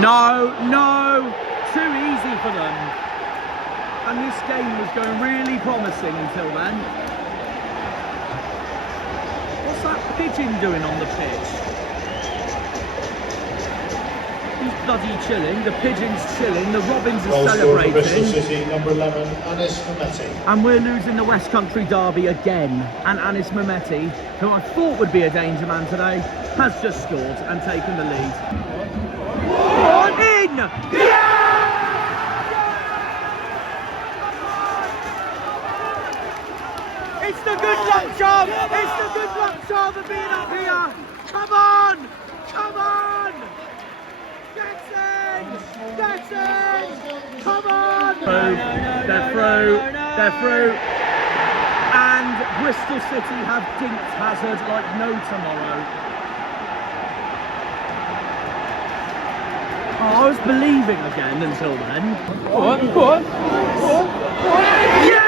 No, no, too easy for them. And this game was going really promising until then. What's that pigeon doing on the pitch? He's bloody chilling, the pigeon's chilling, the robins are celebrating. Bristol City, number 11, Anis Mehmeti. And we're losing the West Country derby again. And Anis Mehmeti, who I thought would be a danger man today, has just scored and taken the lead. In! Yeah! It's the good luck charm! It's the good luck charm of being up here! Come on! Come on! That's it! Come on! They're through. They're through. And Bristol City have dinked Hazard like no tomorrow. Oh, I was believing again until then. Go on. Yeah!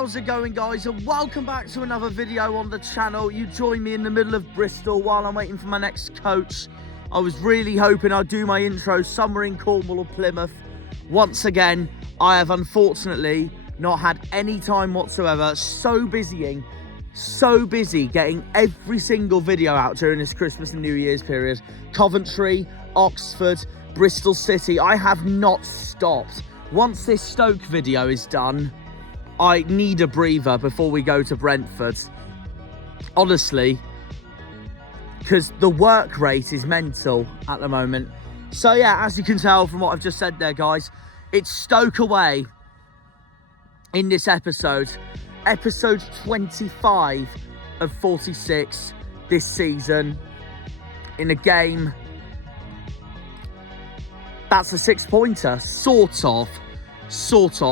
How's it going, guys, and welcome back to another video on the channel. You join me in the middle of Bristol while I'm waiting for my next coach. I was really hoping I'd do my intro somewhere in Cornwall or Plymouth. Once again, I have unfortunately not had any time whatsoever. So busy getting every single video out during this Christmas and New Year's period. Coventry, Oxford, Bristol City, I have not stopped. Once this Stoke video is done, I need a breather before we go to Brentford. Honestly, because the work rate is mental at the moment. So yeah, as you can tell from what I've just said there, guys, it's Stoke away in this episode. episode 25 of 46 this season in a game that's a 6-pointer, sort of,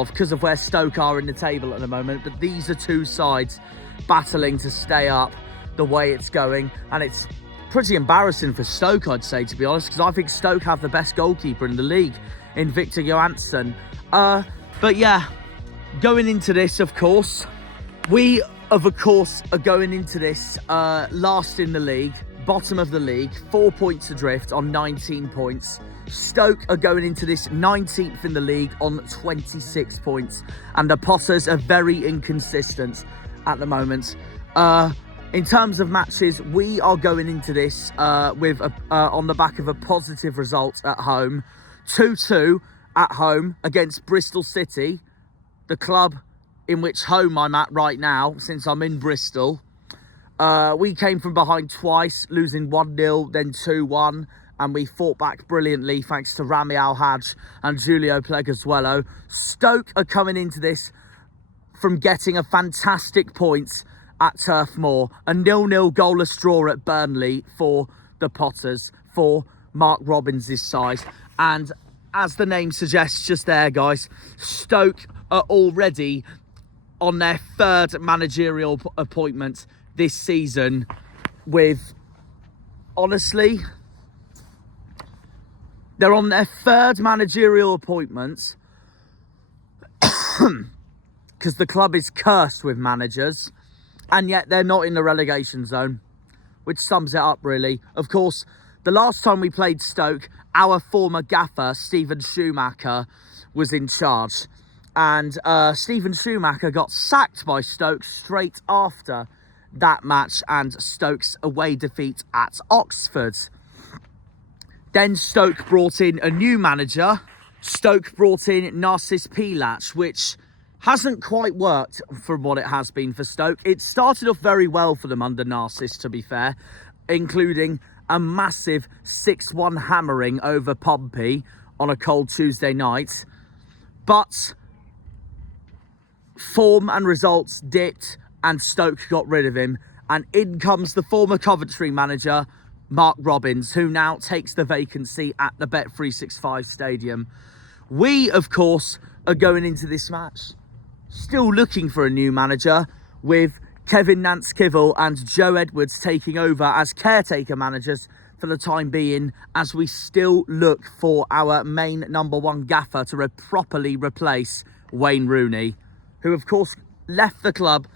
because of where Stoke are in the table at the moment. But these are two sides battling to stay up the way it's going, and it's pretty embarrassing for Stoke, I'd say, to be honest, because I think Stoke have the best goalkeeper in the league in Victor Johansson. But yeah, going into this, of course, we are going into this last in the league, bottom of the league, 4 points adrift on 19 points. Stoke are going into this 19th in the league on 26 points, and the Potters are very inconsistent at the moment. In terms of matches, we are going into this with on the back of a positive result at home, 2-2 at home against Bristol City, the club in which home I'm at right now, since I'm in Bristol. We came from behind twice, losing 1-0, then 2-1, and we fought back brilliantly thanks to Rami Al-Hajj and Julio Pleguezuelo. Stoke are coming into this from getting a fantastic point at Turf Moor, a 0-0 goalless draw at Burnley for the Potters, for Mark Robbins' side. And as the name suggests just there, guys, Stoke are already on their third managerial appointment this season with, honestly, they're on their third managerial appointment because the club is cursed with managers, and yet they're not in the relegation zone, which sums it up, really. Of course, the last time we played Stoke, our former gaffer, Stephen Schumacher, was in charge. And Stephen Schumacher got sacked by Stoke straight after that match and Stoke's away defeat at Oxford. Then Stoke brought in a new manager. Stoke brought in Narcis Pilac, which hasn't quite worked from what it has been for Stoke. It started off very well for them under Narcis, to be fair, including a massive 6-1 hammering over Pompey on a cold Tuesday night. But form and results dipped and Stoke got rid of him. And in comes the former Coventry manager, Mark Robbins, who now takes the vacancy at the Bet365 Stadium. We, of course, are going into this match still looking for a new manager, with Kevin Nance-Kivell and Joe Edwards taking over as caretaker managers for the time being, as we still look for our main number one gaffer to properly replace Wayne Rooney, who, of course, left the club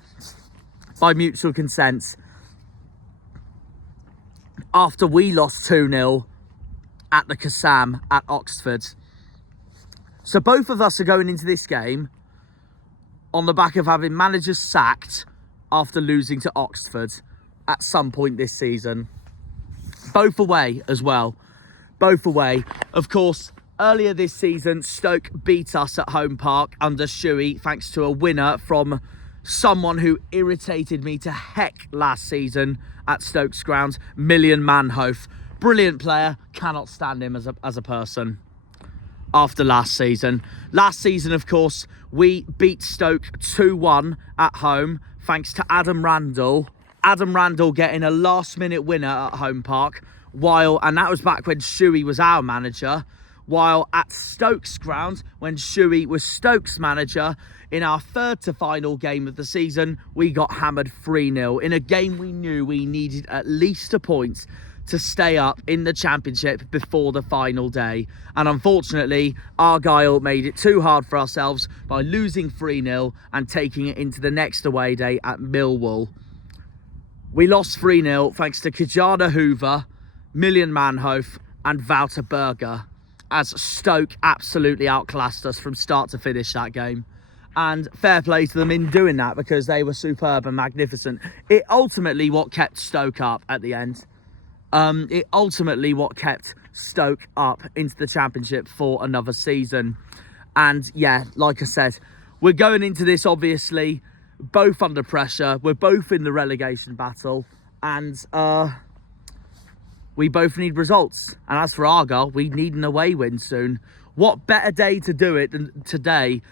by mutual consent after we lost 2-0 at the Kassam at Oxford. So both of us are going into this game on the back of having managers sacked after losing to Oxford at some point this season. Both away as well. Both away. Of course, earlier this season, Stoke beat us at Home Park under Shuey, thanks to a winner from someone who irritated me to heck last season at Stoke's ground, Million Manhoef. Brilliant player, cannot stand him as a person after last season. Last season, of course, we beat Stoke 2-1 at home, thanks to Adam Randall. Adam Randall getting a last-minute winner at Home Park, and that was back when Shuey was our manager, while at Stoke's ground, when Shuey was Stoke's manager, in our third to final game of the season, we got hammered 3-0 in a game we knew we needed at least a point to stay up in the Championship before the final day. And unfortunately, Argyle made it too hard for ourselves by losing 3-0 and taking it into the next away day at Millwall. We lost 3-0 thanks to Kajana Hoover, Million Manhoef and Wouter Berger, as Stoke absolutely outclassed us from start to finish that game. And fair play to them in doing that, because they were superb and magnificent. It ultimately what kept Stoke up at the end. It ultimately what kept Stoke up into the Championship for another season. And yeah, like I said, we're going into this obviously both under pressure. We're both in the relegation battle, and we both need results. And as for Argyle, we need an away win soon. What better day to do it than today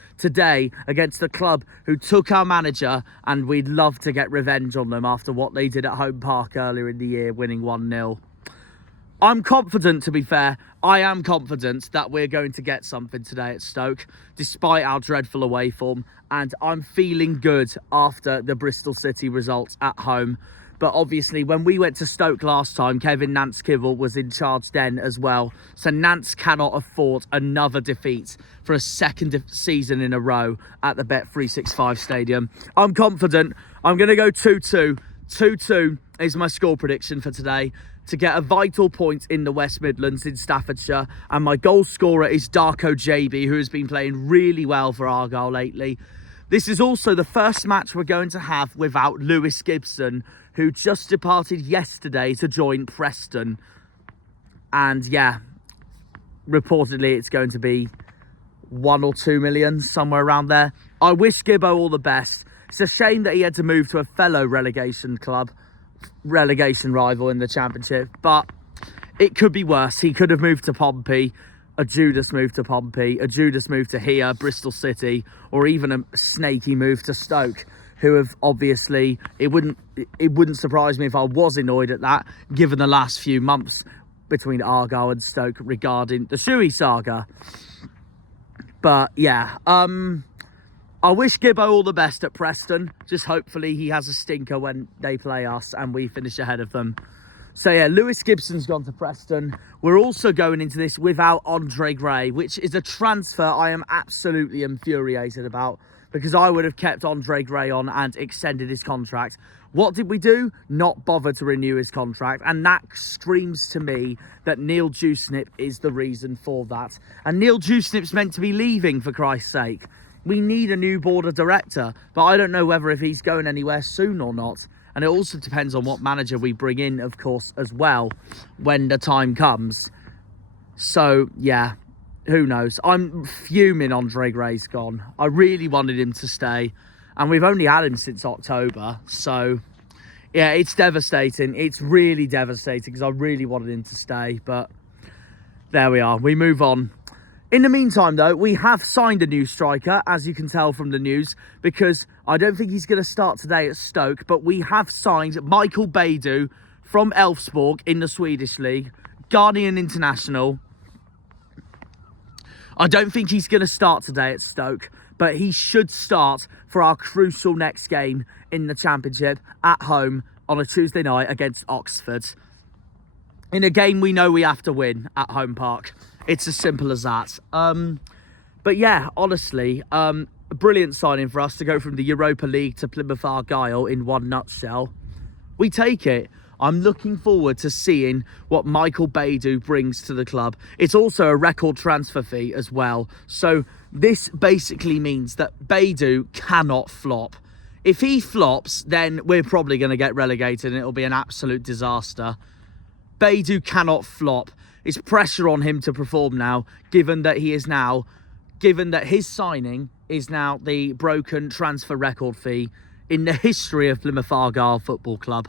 against the club who took our manager, and we'd love to get revenge on them after what they did at Home Park earlier in the year, winning 1-0. I'm confident, to be fair. I am confident that we're going to get something today at Stoke, despite our dreadful away form. And I'm feeling good after the Bristol City results at home. But obviously, when we went to Stoke last time, Kevin Nance-Kivell was in charge then as well. So Nance cannot afford another defeat for a second season in a row at the Bet365 Stadium. I'm confident. I'm going to go 2-2. 2-2 is my score prediction for today, to get a vital point in the West Midlands in Staffordshire. And my goal scorer is Darko JB, who has been playing really well for Argyle lately. This is also the first match we're going to have without Lewis Gibson, who just departed yesterday to join Preston. And yeah, reportedly it's going to be 1 or 2 million, somewhere around there. I wish Gibbo all the best. It's a shame that he had to move to a fellow relegation rival in the Championship, but it could be worse. He could have moved to Pompey, a Judas move to Pompey, a Judas move to here, Bristol City, or even a snaky move to Stoke, who have obviously, it wouldn't surprise me if I was annoyed at that, given the last few months between Argyle and Stoke regarding the Shuey saga. But yeah, I wish Gibbo all the best at Preston. Just hopefully he has a stinker when they play us and we finish ahead of them. So yeah, Lewis Gibson's gone to Preston. We're also going into this without Andre Gray, which is a transfer I am absolutely infuriated about, because I would have kept Andre Gray on and extended his contract. What did we do? Not bother to renew his contract. And that screams to me that Neil Dewsnip is the reason for that. And Neil Dewsnip's meant to be leaving, for Christ's sake. We need a new board of director, but I don't know whether if he's going anywhere soon or not. And it also depends on what manager we bring in, of course, as well, when the time comes. So, yeah, who knows? I'm fuming Andre Gray's gone. I really wanted him to stay, and we've only had him since October. So, yeah, it's devastating. It's really devastating, because I really wanted him to stay, but there we are. We move on. In the meantime, though, we have signed a new striker, as you can tell from the news, because I don't think he's going to start today at Stoke, but we have signed Michael Baidoo from Elfsborg in the Swedish League, Guardian International. I don't think he's going to start today at Stoke, but he should start for our crucial next game in the Championship at home on a Tuesday night against Oxford. In a game we know we have to win at Home Park. It's as simple as that. But yeah, honestly, a brilliant signing for us to go from the Europa League to Plymouth Argyle in one nutshell. We take it. I'm looking forward to seeing what Michael Baidoo brings to the club. It's also a record transfer fee as well. So this basically means that Baidoo cannot flop. If he flops, then we're probably going to get relegated and it'll be an absolute disaster. Baidoo cannot flop. It's pressure on him to perform now, given that his signing is now the broken transfer record fee in the history of Plymouth Argyle Football Club.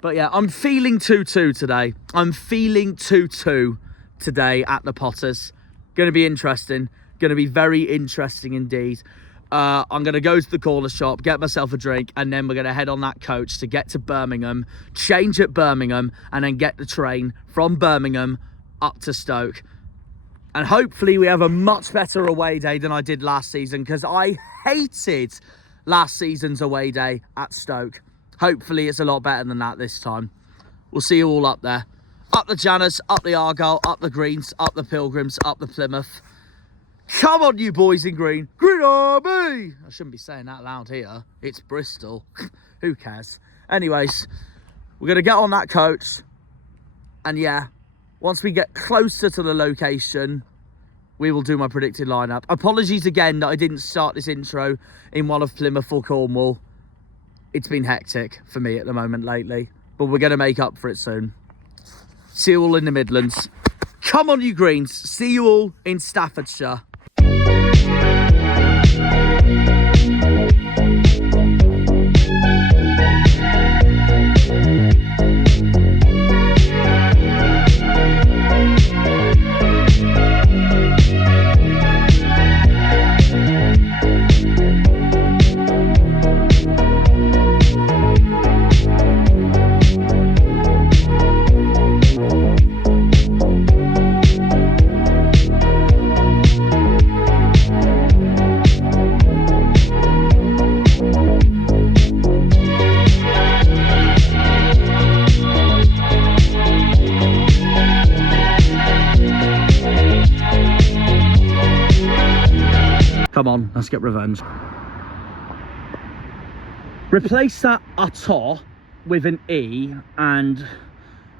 But yeah, I'm feeling 2-2 today. I'm feeling 2-2 today at the Potters. Going to be interesting. Going to be very interesting indeed. I'm going to go to the corner shop, get myself a drink, and then we're going to head on that coach to get to Birmingham, change at Birmingham, and then get the train from Birmingham up to Stoke. And hopefully we have a much better away day than I did last season, because I hated last season's away day at Stoke. Hopefully it's a lot better than that this time. We'll see you all up there. Up the Janners, up the Argyle, up the Greens, up the Pilgrims, up the Plymouth. Come on, you boys in green. Green Army! I shouldn't be saying that loud here. It's Bristol. Who cares? Anyways, we're going to get on that coach. And yeah, once we get closer to the location, we will do my predicted lineup. Apologies again that I didn't start this intro in one of Plymouth or Cornwall. It's been hectic for me at the moment lately. But we're going to make up for it soon. See you all in the Midlands. Come on, you Greens. See you all in Staffordshire. on, let's get revenge. Replace that "ata" with an E and...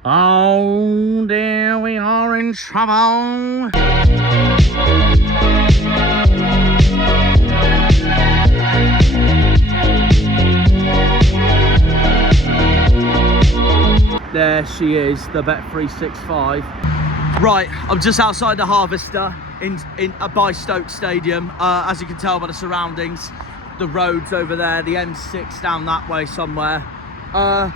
oh dear, we are in trouble. There she is, the Bet365. Right, I'm just outside the Harvester by Stoke Stadium. As you can tell by the surroundings, the roads over there, the M6 down that way somewhere. I'm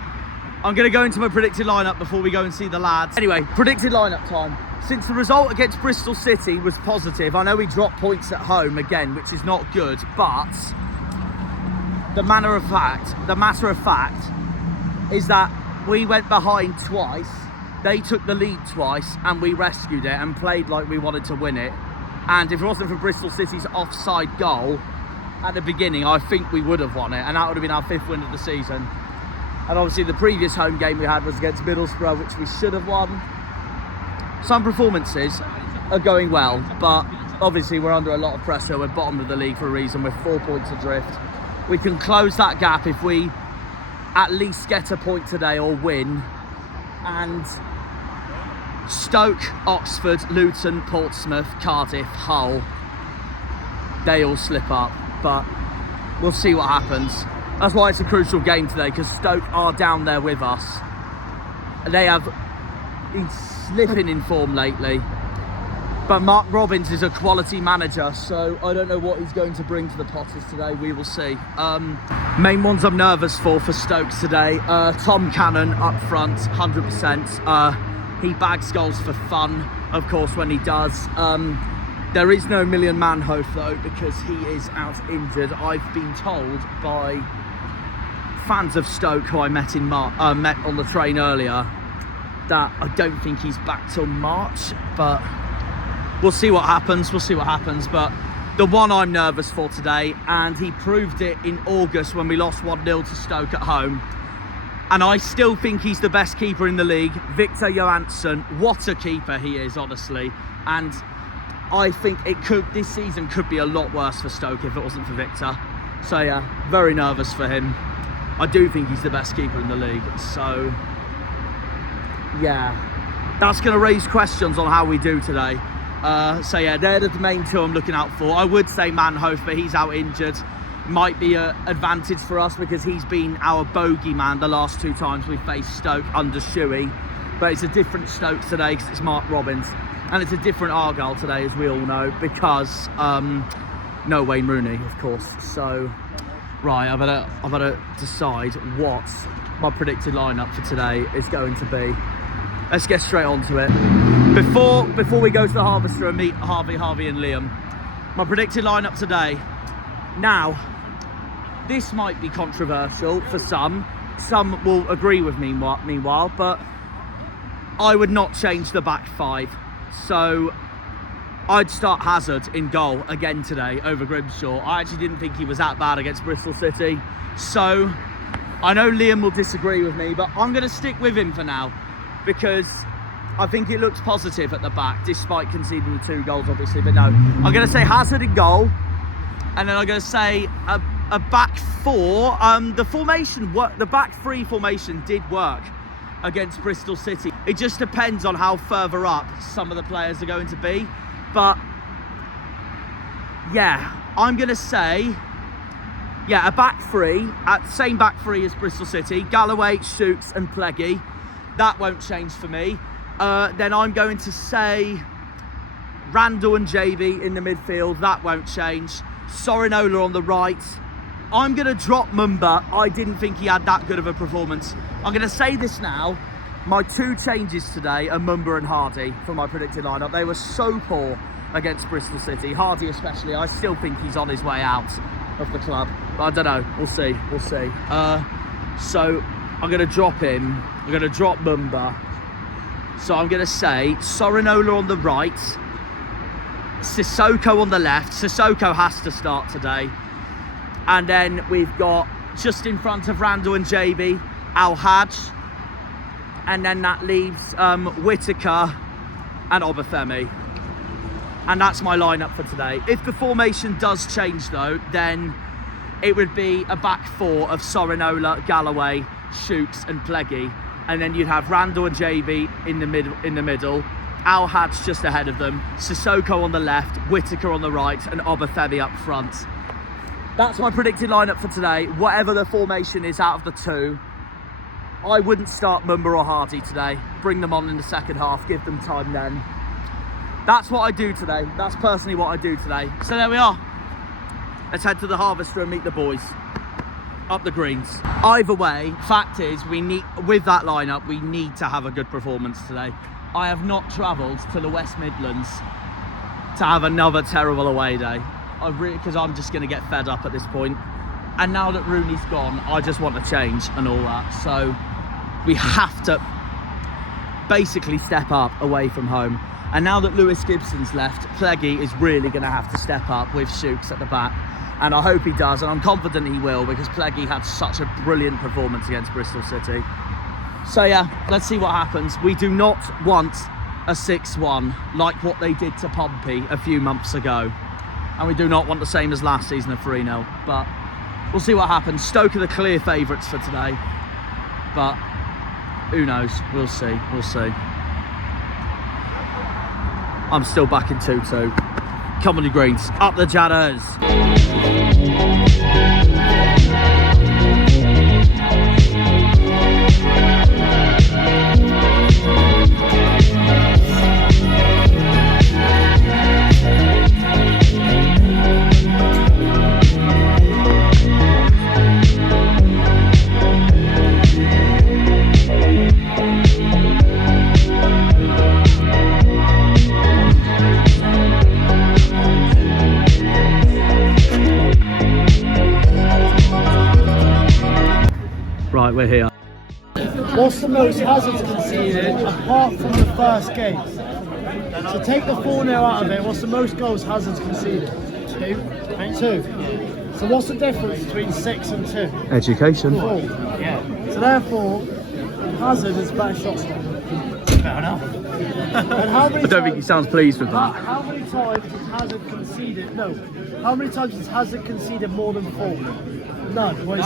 going to go into my predicted lineup before we go and see the lads. Anyway, predicted lineup time. Since the result against Bristol City was positive, I know we dropped points at home again, which is not good, but the matter of fact is that we went behind twice, they took the lead twice, and we rescued it and played like we wanted to win it. And if it wasn't for Bristol City's offside goal at the beginning, I think we would have won it, and that would have been our 5th win of the season. And obviously the previous home game we had was against Middlesbrough, which we should have won. Some performances are going well, but obviously we're under a lot of pressure. We're bottom of the league for a reason. We're 4 points adrift. We can close that gap if we at least get a point today or win. And Stoke, Oxford, Luton, Portsmouth, Cardiff, Hull, they all slip up, but we'll see what happens. That's why it's a crucial game today, because Stoke are down there with us. They have been slipping in form lately. But Mark Robins is a quality manager, so I don't know what he's going to bring to the Potters today. We will see. Main ones I'm nervous for Stoke today. Tom Cannon up front, 100%. He bags goals for fun, of course, when he does. There is no Million Manhoef though, because he is out injured. I've been told by fans of Stoke who I met met on the train earlier that I don't think he's back till March, but we'll see what happens. But the one I'm nervous for today, and he proved it in August when we lost 1-0 to Stoke at home, and I still think he's the best keeper in the league, Victor Johansson. What a keeper he is, honestly. And I think this season could be a lot worse for Stoke if it wasn't for Victor. So yeah, very nervous for him. I do think he's the best keeper in the league. So yeah, that's going to raise questions on how we do today. So yeah, they're the main two I'm looking out for. I would say Manhoef, but he's out injured. Might be an advantage for us because he's been our bogey man the last 2 times we faced Stoke under Shuey. But it's a different Stoke today because it's Mark Robins. And it's a different Argyle today, as we all know, because no Wayne Rooney, of course. So, right, I better decide what my predicted lineup for today is going to be. Let's get straight onto it. Before we go to the Harvester and meet Harvey and Liam, my predicted lineup today. Now, this might be controversial for some. Some will agree with me meanwhile, but I would not change the back 5. So I'd start Hazard in goal again today over Grimshaw. I actually didn't think he was that bad against Bristol City. So I know Liam will disagree with me, but I'm going to stick with him for now because I think it looks positive at the back, despite conceding the 2 goals, obviously. But no, I'm going to say Hazard in goal, and then I'm going to say a back 4. The back 3 formation did work against Bristol City. It just depends on how further up some of the players are going to be. But yeah, I'm going to say, yeah, a back 3, same back 3 as Bristol City. Galloway, Shooks and Pleggy. That won't change for me. Then I'm going to say Randall and JB in the midfield. That won't change. Sorinola on the right. I'm going to drop Mumba. I didn't think he had that good of a performance. I'm going to say this now. My 2 changes today are Mumba and Hardy for my predicted lineup. They were so poor against Bristol City. Hardy especially. I still think he's on his way out of the club. But I don't know. We'll see. So I'm going to drop him. I'm going to drop Mumba. So I'm going to say Sorinola on the right. Sissoko on the left. Sissoko has to start today. And then we've got, just in front of Randall and JB, Al-Hajj. And then that leaves Whittaker and Obafemi. And that's my lineup for today. If the formation does change though, then it would be a back four of Sorinola, Galloway, Shooks and Pleggy. And then you'd have Randall and JB in the middle. Al Had's just ahead of them. Sissoko on the left, Whitaker on the right, and Obafemi up front. That's my predicted lineup for today. Whatever the formation is out of the two, I wouldn't start Mumba or Hardy today. Bring them on in the second half, give them time then. That's what I do today. That's personally what I do today. So there we are. Let's head to the Harvester and meet the boys. Up the greens. Either way, fact is, with that lineup, we need to have a good performance today. I have not travelled to the West Midlands to have another terrible away day. Because I'm just going to get fed up at this point. And now that Rooney's gone, I just want to change and all that. So we have to basically step up away from home. And now that Lewis Gibson's left, Pleggy is really going to have to step up with Shooks at the back. And I hope he does, and I'm confident he will, because Pleggy had such a brilliant performance against Bristol City. So yeah, let's see what happens. We do not want a 6-1 like what they did to Pompey a few months ago. And we do not want the same as last season, a 3-0. But we'll see what happens. Stoke are the clear favourites for today. But who knows? We'll see. We'll see. I'm still back in 2-2. Come on, the greens. Up the Janners. Right, we're here. What's the most hazards conceded apart from the first game? So take the 4-0 out of it, what's the most goals hazards conceded? 2. So what's the difference between 6 and 2? Education. 4. Yeah. So therefore, hazard is better shots. Fair enough. And how many I don't think he sounds pleased with that. How many times has hazard conceded? No. How many times has hazard conceded more than 4? None. Once.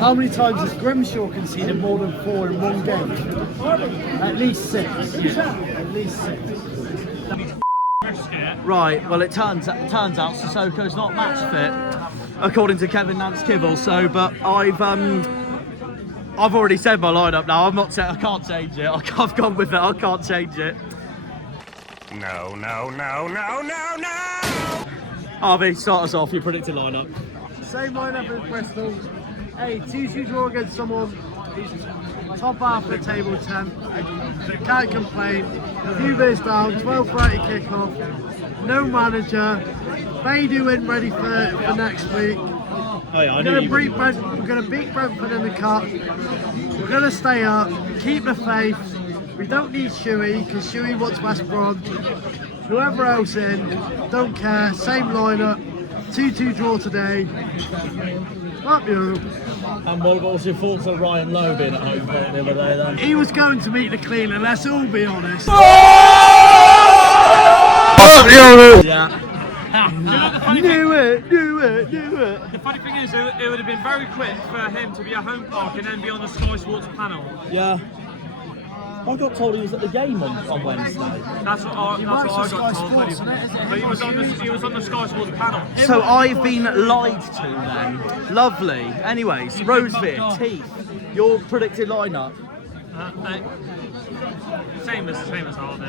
How many times has Grimshaw conceded more than 4 in one game? At least 6. At least 6. Right, well it turns out Sissoko's not match fit, according to Kevin Nance Kibble. So, but I've already said my lineup now. I'm not saying I can't change it. I've gone with it. I can't change it. No. Harvey, start us off. Your predicted lineup. Same lineup as Bristol. Hey, 2-2 draw against someone who's top half of the table 10. Can't complain. A few beers down, 12:30 kickoff. No manager. Beidou in ready for next week. Oh yeah, We're going to beat Brentford in the cup. We're going to stay up, keep the faith. We don't need Shuey, because Shuey wants West Brom. Whoever else in, don't care. Same lineup. 2-2 draw today. Up you. And what was your thoughts on Ryan Lowe being at home the other day then? He was going to meet the cleaner, let's all be honest. Yeah. Do it. The funny thing is, it would have been very quick for him to be at home park and then be on the Sky Sports panel. Yeah. I got told he was at the game on Wednesday. That's what I got told. But he was on the Sky Sports panel. So I've been lied to then. Lovely. Anyways, Rosevere, Teeth, your predicted lineup. Same as Hardy.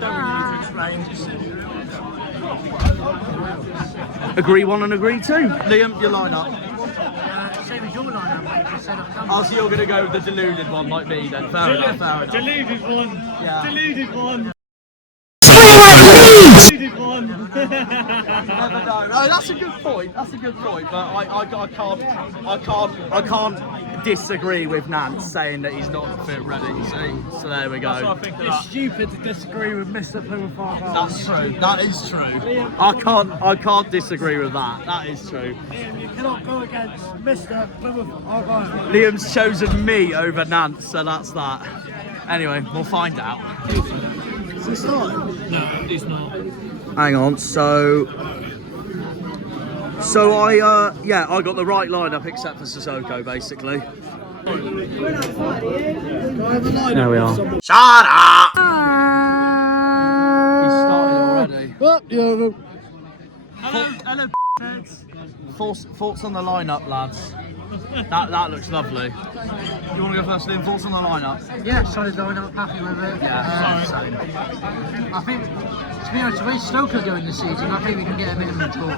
Don't really need to explain. Agree 1 and agree 2. Liam, your lineup. Same as your lineup, I just said Oh, so you're going to go with the deluded one like me then. Fair enough. Deluded one. Yeah. Deluded one. Never know. Oh, that's a good point. But I can't disagree with Nance saying that he's not fit ready. So there we That's go. what I think of It's that. stupid to disagree with Mr. Plymouth Argyle. That's true. That is true. I can't disagree with that. That is true. Liam, you cannot go against Mr. Plymouth Argyle. Liam's chosen me over Nance, so that's that. Anyway, we'll find out. Is it starting? No, he's not. Hang on, so I got the right lineup except for Sissoko, basically. There we are. Shut up! He started already. Oh, yeah. Hello, Thoughts on the lineup, lads? That looks lovely. You want to go first, Liam? Thoughts on the lineup? Yeah, solid lineup, happy with it. Yeah, same. I think, to be honest, the way Stoke are going this season, I think we can get a minimum score.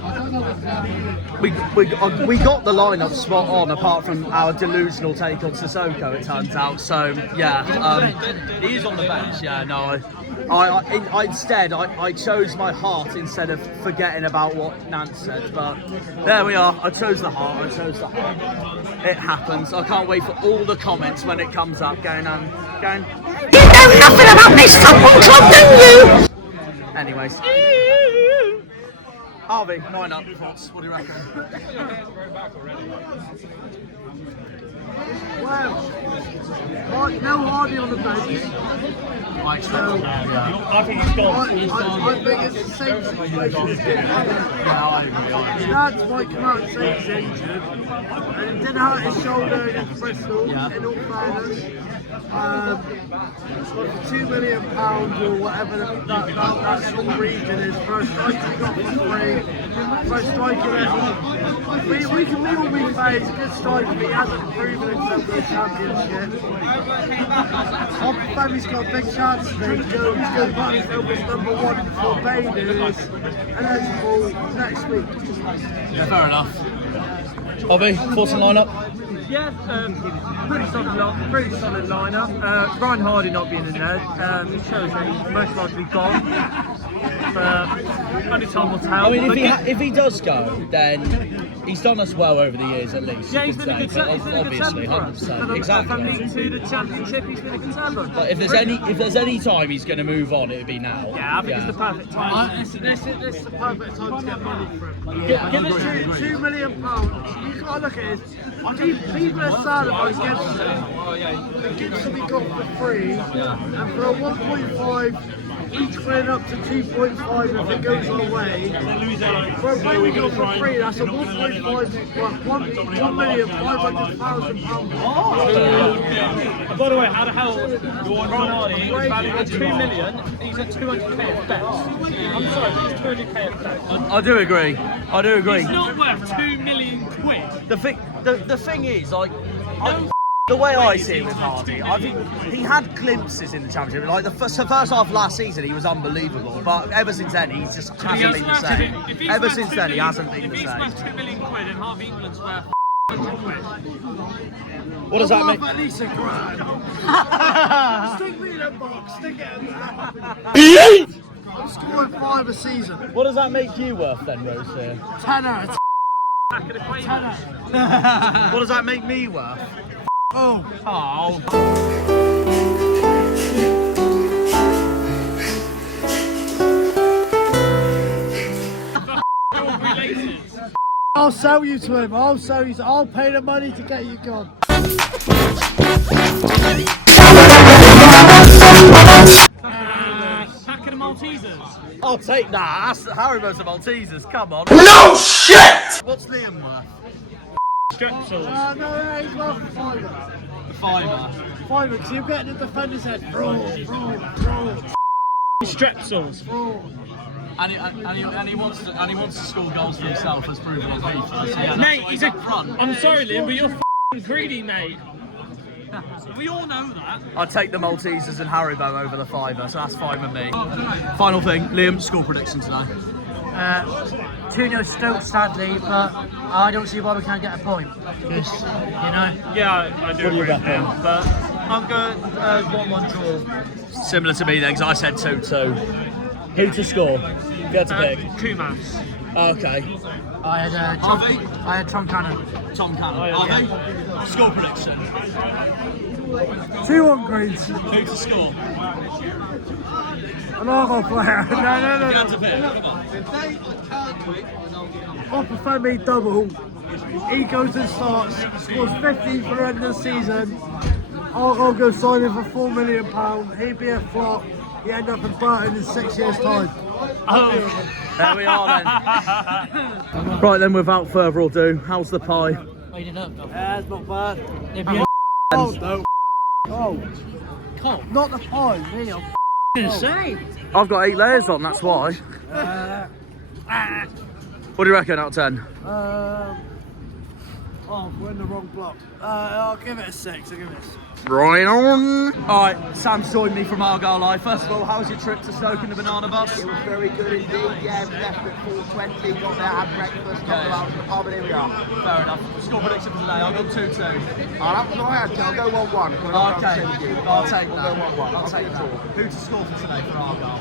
We got the lineup spot on, apart from our delusional take on Sissoko, it turns out. So yeah, he is on the bench. Yeah, no, I chose my heart instead of forgetting about what Nance said. But there we are. I chose the heart. It happens. I can't wait for all the comments when it comes up. Going. You know nothing about this football club, do you? Anyways. Harvey, line up thoughts. What do you reckon? Well, no Hardy on the bench. I expect I think he's gone. I think it's the same situation as Lads might come out and say he's injured, and it did hurt his shoulder against Bristol, in all fairness. For £2 million or whatever that small region is, for a striker he got for free, for a striker that we can be all we say, he's a good striker, but he hasn't proven himself for the championship. He's got a big chance today to go back to his number one before Bader is eligible next week. Yeah, fair enough. Harvey, thoughts on lineup? Yeah, pretty solid lineup. Ryan Hardy not being in there it shows that he's most likely gone. But only time will tell. I mean, if he does go, then he's done us well over the years at least. Yeah, he's been a good obviously, 100%. Exactly. From League 2 to Championship, he's been a good servant. But if there's any time he's going to move on, it would be now. Yeah, I think it's the perfect time. This is the perfect time to get money for him. Yeah, Give us £2 million. You gotta look at it. People are sad about Gibson. The Gibson we got for free, and for a 1.5, each win up to 2.5 if it goes our way. For a play we got for free, that's a 1.5, By the way, how the hell Ryan Hardy is valued at 2 million? He's at 200k at best. I'm sorry, he's 200k at best. I do agree. He's not worth 2 million quid. The thing is, the way I see it with Hardy, I think he had glimpses in the championship. Like the first half of last season, he was unbelievable. But ever since then, he just hasn't been the same. Ever since then, he hasn't been the If he's same. worth 2 million quid and half England's worth 100 quid. What does that mean? at least a grand. Stick me in a box, stick it in there. I'm scoring 5 a season. What does that make you worth then, Rose? Here? Tenner. Back of the Quavers. What does that make me worth? Oh. I'll sell you to him. I'll pay the money to get you gone. Back of the Maltesers. I'll take that. That's Haribo's and Maltesers. Come on. No shit! What's Liam worth? Strepsils. No, he's worth £5. £5. £5, because you're getting the defender's head. Strepsils. And he wants to score goals for himself, as proven on FIFA. So yeah, Mate, he's a front. I'm sorry, Liam, but you're f***ing greedy, mate. We all know that. I'd take the Maltesers and Haribo over the £5, so that's fine with me. Final thing, Liam, score prediction tonight. 2-0 Stoke, sadly, but I don't see why we can't get a point. Because, Yeah, I do agree with him, but I'm going 1-1 draw. Similar to me then, because I said 2-2. Who to score? If you had to pick. Kumas. Okay. I had Tom Cannon. Tom Cannon. Harvey, score prediction. 2-1 Greens. Who to score? An Argyle player. No. If you had to pick, come on. Femi double. He goes and starts, scores 50 for the end of the season. Argyle goes signing for £4 million. He'd be a flop. you end up in Burton in 6 years' time. There we are then. Right then, without further ado, how's the pie? Yeah, it's not bad. Cold though. Cold. Cold? Not the pie, me. I'm Insane. I've got 8 layers on, that's why. What do you reckon out of 10? Oh, we're in the wrong block. I'll give it a 6. I'll give it a 6. Right on. Alright, Sam's joined me from Argyle Live. First of all, how was your trip to Stoke in the banana bus? It was very good indeed, yeah, we left at 4:20, got there, had breakfast, couple of hours in the pub, and here we are. Fair enough. Score prediction for today, I'll go 2-2. Oh, that was alright, I'll go 1-1. Okay, I'll take We'll that. go 1-1. I'll take that. Who to score for today for Argyle?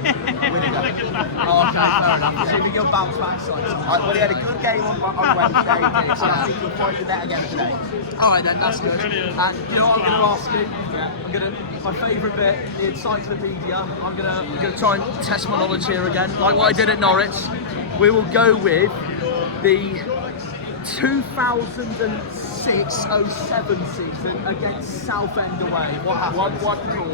Winning that. Oh, okay, fair enough. See if we can bounce back side. Well, he had a good game on Wednesday, so I think we'll fight the bet again today. Alright then, that's good. And you know what I'm going to ask you? I'm going to, my favourite bit, the encyclopedia. I'm going to try and test my knowledge here again, like what I did at Norwich. We will go with the 2006-07 season against Southend away. What happened? 1-1 draw,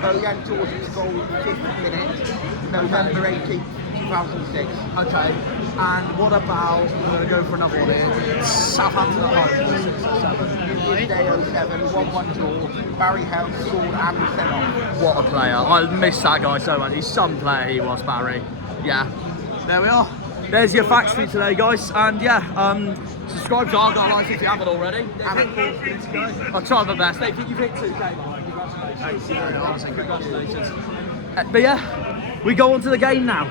Bogan George's goal, 50th minute, November 18th, 2006. Okay, and what about, we're going to go for another one here, Southampton at home, 6 or 7. Day 07, 1-1 draw, Barry House scored and sent off. What a player. I miss that guy so much. He's some player he was, Barry. Yeah. There we are. There's your facts for you today, guys. And yeah, subscribe to Argyle Live if you haven't already. I'll try my best. You hit 2K, Mark. Congratulations. Congratulations. But yeah, we go on to the game now.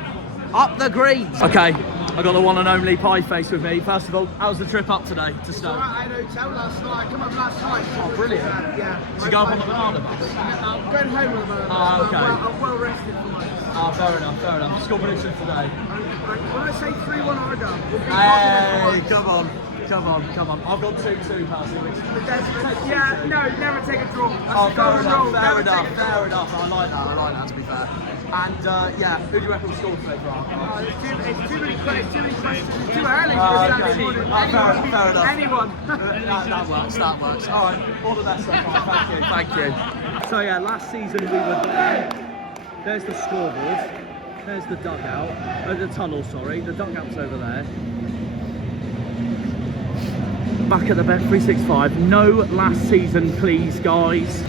Up the greens. Okay, I got the one and only Pieface with me. First of all, how's the trip up today to Stoke? I had a hotel last night. I come up last night. Oh, brilliant. Yeah. Did you go up on the banana bus? I'm going home with a banana. Oh, okay. I'm well rested for my. Oh, fair enough, fair enough. Score prediction today. When I say 3-1 Argyle, we'll be Hey, come on. Come on, come on. I've got 2-2 personally. Yeah, no, never take a draw. Oh, fair enough, fair enough, fair enough. I like that, to be fair. And yeah, who do you reckon will score today for Argyle? It's too many questions. It's too early. Fair enough. Anyone. that works. All right, all the best then. Thank you. So yeah, last season we were there. There's the scoreboard. There's the dugout. The tunnel, sorry. The dugout's over there. Back at the Bet 365. No last season, please, guys.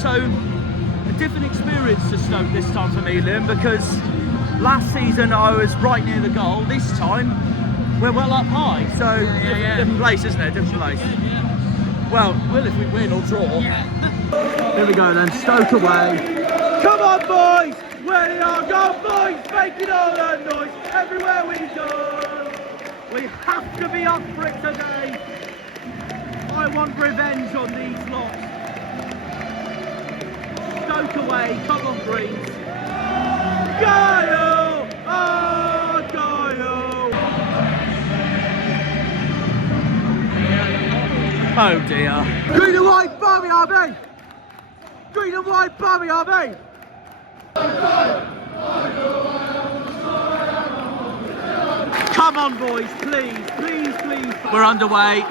So, a different experience to Stoke this time for me, Liam, because last season I was right near the goal. This time, we're well up high. So, different place, isn't it? Different place. Well, if we win or draw. Here we go then. Stoke away. Come on, boys! Where they are, go, boys! Making all that noise everywhere we go. We have to be up for it today. I want revenge on these lots. Stoke away, come on, Greens. Go! Oh, go! Oh dear. Green and white, Bobby, RB! Green and white, Bobby, RB! Come on, boys, please. We're underway.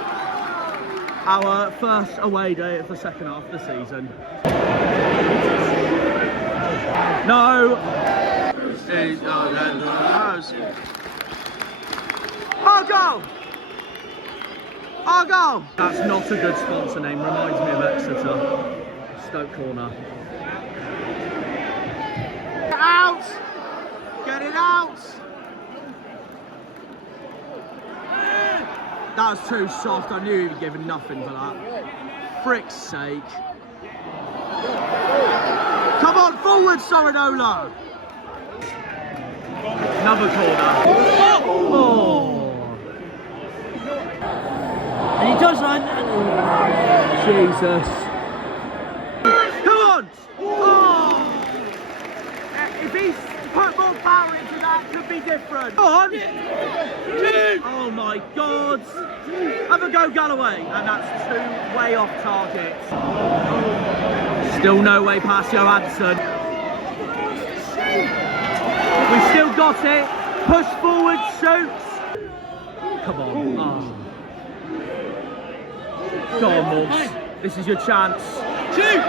Our first away day of the second half of the season. No! Argyle! Argyle! That's not a good sponsor name, reminds me of Exeter. Stoke corner. Get out! Get it out! That was too soft. I knew he'd be given nothing for that. Frick's sake. Come on, forward, Sorinola! Another corner. Oh! And he does run. Jesus. Come on! Oh! If he's put more power into that, it could be different. Come on! Oh my God! Have a go, Galloway! And that's 2 way off target. Still no way past Johansson. We still got it. Push forward, shoots. Come on. Oh. Go on, Morgs. This is your chance. Shoot!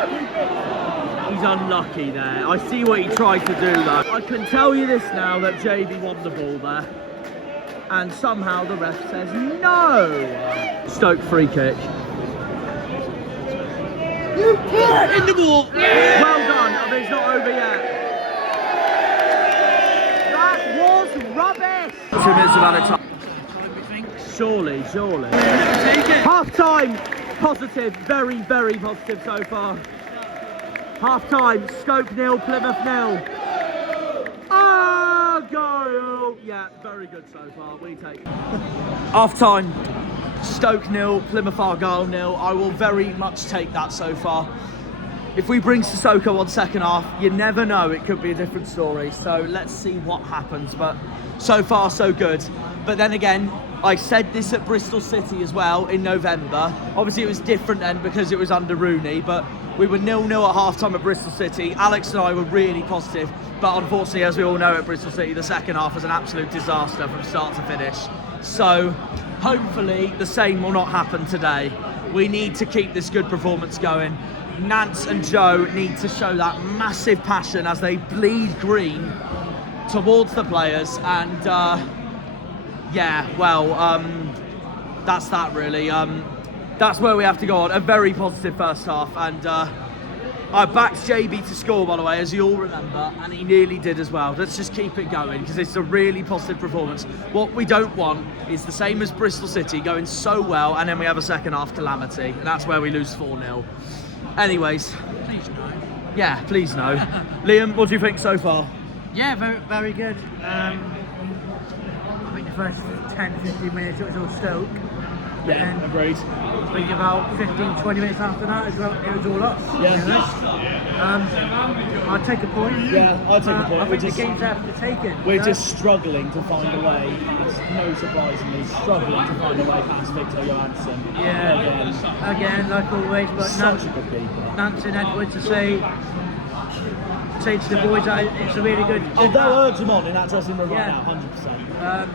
He's unlucky there. I see what he tried to do though. I can tell you this now that JB won the ball there. And somehow the ref says no. Stoke free kick. In the ball. Well done. I mean, it's not over yet. That was rubbish. 2 minutes of added time. Surely. Half time. Positive. Very, very positive so far. Half time. Stoke 0, Plymouth 0. Argyle. Yeah, very good so far. We take it. Half time. Stoke 0, Plymouth Argyle 0. I will very much take that so far. If we bring Sissoko on second half, you never know, it could be a different story. So let's see what happens. But so far, so good. But then again, I said this at Bristol City as well in November. Obviously, it was different then because it was under Rooney, but we were 0-0 at half-time at Bristol City. Alex and I were really positive, but unfortunately, as we all know at Bristol City, the second half was an absolute disaster from start to finish. So hopefully, the same will not happen today. We need to keep this good performance going. Nance and Joe need to show that massive passion as they bleed green towards the players, and yeah, well, that's that really. That's where we have to go on. A very positive first half, and I backed JB to score, by the way, as you all remember, and he nearly did as well. Let's just keep it going, because it's a really positive performance. What we don't want is the same as Bristol City, going so well, and then we have a second half calamity, and that's where we lose 4-0. Anyways. Please no. Yeah, please no. Liam, what do you think so far? Yeah, very, very good. I think the first 10-15 minutes it was all Stoke. Yeah, agreed. I think about 15-20 minutes after that it was all us. Yeah. I'd take a point. Yeah, I'd take a point. I think the game's after taken. We're just struggling to find a way. It's no surprisingly struggling to find a way past Victor Johansson. Yeah, again, like always, but Such a good keeper. Nance and Edwards to say to the boys that it's a really good. Oh, they'll urge them on in that dressing room right Yeah. now, 100%.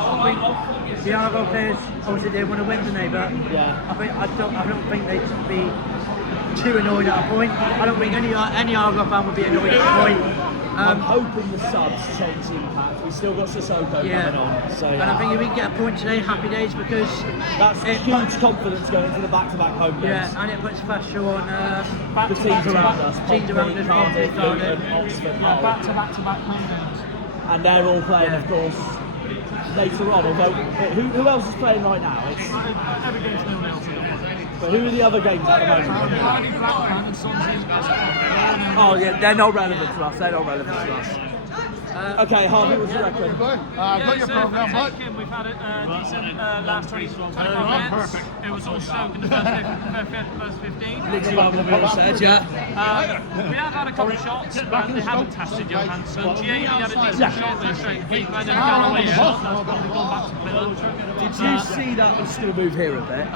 I think the Argyle players obviously they want to win, didn't they? But Yeah. I don't think they'd be too annoyed at a point. I don't think any Argyle fan would be annoyed at a point. I'm hoping the subs change the impact. We've still got Sissoko coming on. So, and I think if we can get a point today, happy days, because that's huge confidence going into the back-to-back home games. and it puts pressure on The teams around us. Teams around us, Cardiff, Cardiff, Luton, Oxford, Back to back home games. and they're all playing, of course, later on. Although, who else is playing right now? It's, Every game's 0-0 today. but who are the other games at the moment? Blackburn and Swansea. Oh yeah, they're not relevant to us. They're not relevant to us. Okay, Harvey, what's your reckon? I've got your program, bud. We've had a decent last 25 minutes. It was all Stoke in the first 15. Literally what we said, yeah. We have had a couple of shots, but they haven't tested Johansson. Jamie had a decent shot with a straight keeper, and then Galloway shot. That's probably gone back to Plymouth. Did you see that? I'm just going to move here a bit.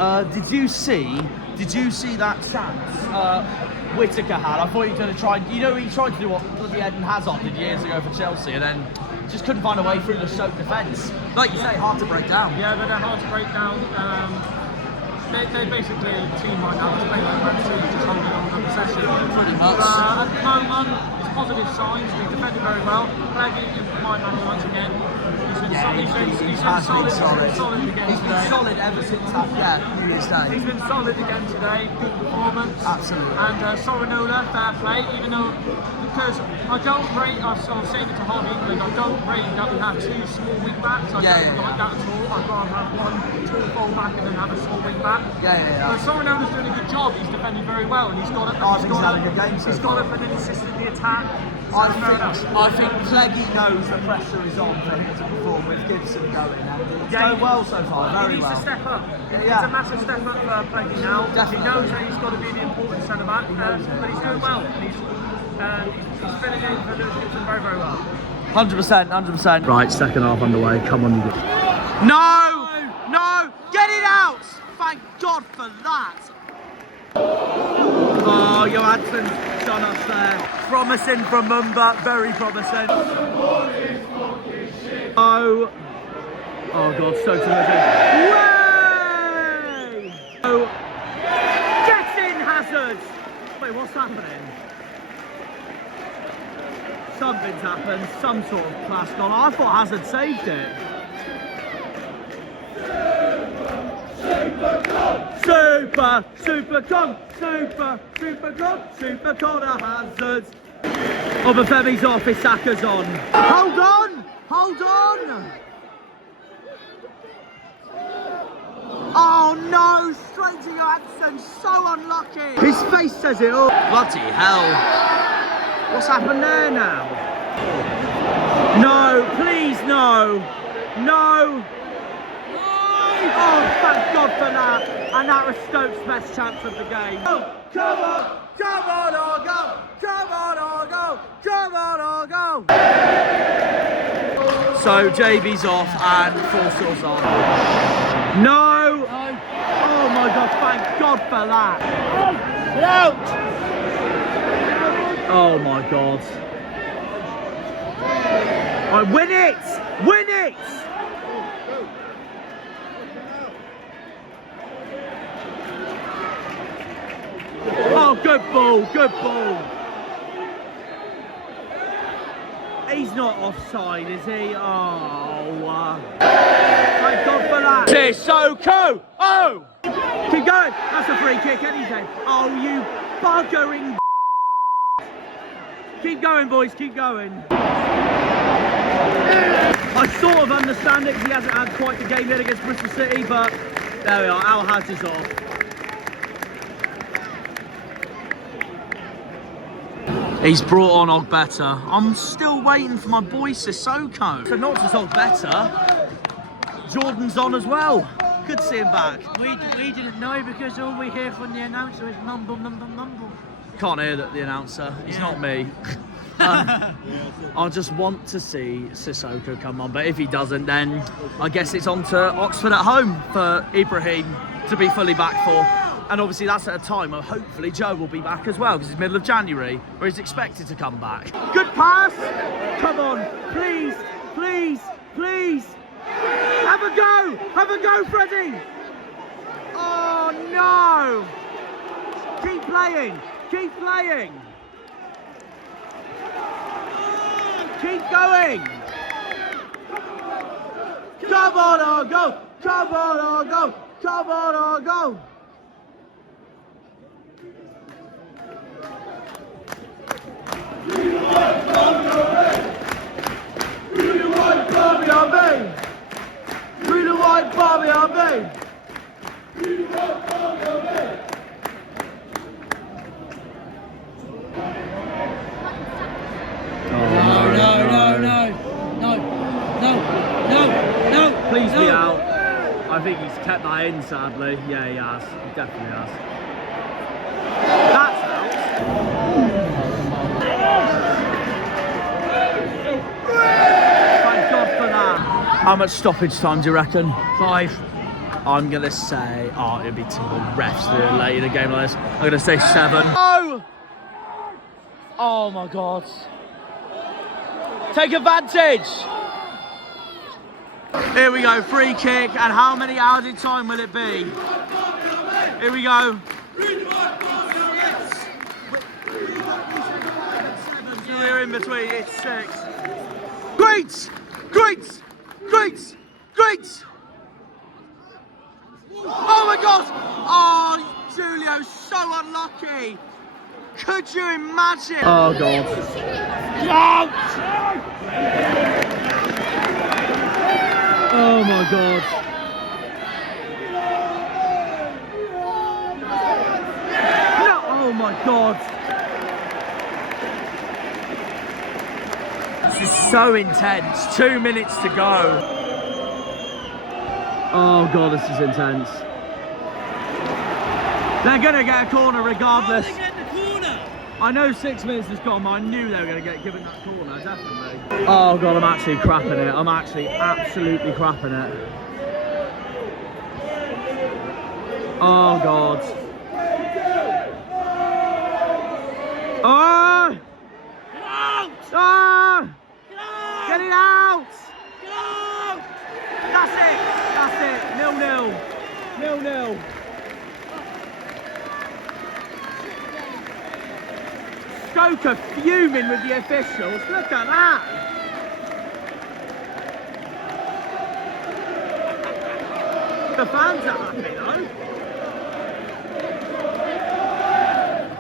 Did you see that chance Whittaker had? I thought he was going to try. You know, he tried to do what bloody Eden Hazard did years ago for Chelsea, and then just couldn't find a way through the Stoke defence. Like you say, hard to break down. Yeah, but they're hard to break down. They're basically a team right now that's playing like Man City, just holding on to the possession. Pretty much. At the moment, it's positive signs. We defended very well. Pleggy in my man once again. He's been solid again He's been today. solid ever since that, New Year's Day. He's been solid again today. Good performance. Absolutely. And Sorinola, fair play. Even though, because I don't rate, I was saying it to Harvey England, I don't rate that we have two small wing backs. I don't like that at all. I'd rather have one tall full back and then have a small wing back. But Sorinola's doing a good job. He's defending very well, and he's got it. He's got it for an assist in the attack. I think Pleggy knows the pressure is on for him to perform with Gibson going, and it's going well so far, very He needs well. to step up. It's a massive step up for Pleggy now. Definitely. He knows that he's got to be the important centre back, but he's doing well. He's filling in for Lewis Gibson very, very well. 100%, 100%. Right, second half underway. Come on, you get. No! No! Get it out! Thank God for that. Oh, Johansson done us there. Promising from Mumba, very promising. Oh God, so terrific. Way! Oh, get in, Hazard! Wait, what's happening? something's happened. Some sort of clash gone. I thought Hazard saved it. Super corner Hazards. Obafemi's off, Isaka's on. Hold on! Oh no, Stranger Johansson, so unlucky. His face says it all. Bloody hell. What's happened there now? No, please no. No. Oh, thank God for that. And that was Stoke's best chance of the game. Oh, come on, Argo. Come on, Argo. So JB's off and Forstall's on. No. Oh my God, thank God for that. Out. Oh my God. All right, win it. Oh, good ball. He's not offside, is he? Oh, thank God for that. Sissoko! Oh! Keep going. That's a free kick any day. Oh, you buggering. Keep going, boys. Keep going. I sort of understand it because he hasn't had quite the game yet against Bristol City, but there we are. Al Haz is off. He's brought on Ogbeta. I'm still waiting for my boy Sissoko. So not just Ogbeta, Jordan's on as well. Good to see him back. We didn't know because all we hear from the announcer is mumble. Can't hear that the announcer. It's not me. I just want to see Sissoko come on, but if he doesn't, then I guess it's on to Oxford at home for Ibrahim to be fully back for. And obviously that's at a time where hopefully Joe will be back as well, because it's middle of January, where he's expected to come back. Good pass! Come on, please! Have a go, Freddie! Oh no! Keep playing! Keep going! Come on, Argo! No. Please be out. I think he's kept that in, sadly. Yeah, he has. He definitely has. That's out. Thank God for that. How much stoppage time do you reckon? 5. I'm going to say, it'll be too long. Refs do it late in a game like this. I'm going to say 7. Oh my God. Take advantage. Here we go, free kick, and how many added time will it be? Here we go. We're in between, it's 6. Great! Oh my God! Oh, Julio's so unlucky. Could you imagine? Oh God. Oh my God. No, oh my God. This is so intense. 2 minutes to go. Oh God, this is intense. They're gonna get a corner regardless. How are they getting the corner? I know 6 minutes has gone, but I knew they were going to get given that corner, definitely. Oh God, I'm actually crapping it. I'm actually absolutely crapping it. Oh God. Oh! Get out! Oh! Get out! Get it out! Get out! That's it. 0-0. 0-0. Stoke are fuming with the officials. Look at that. The fans are happy though.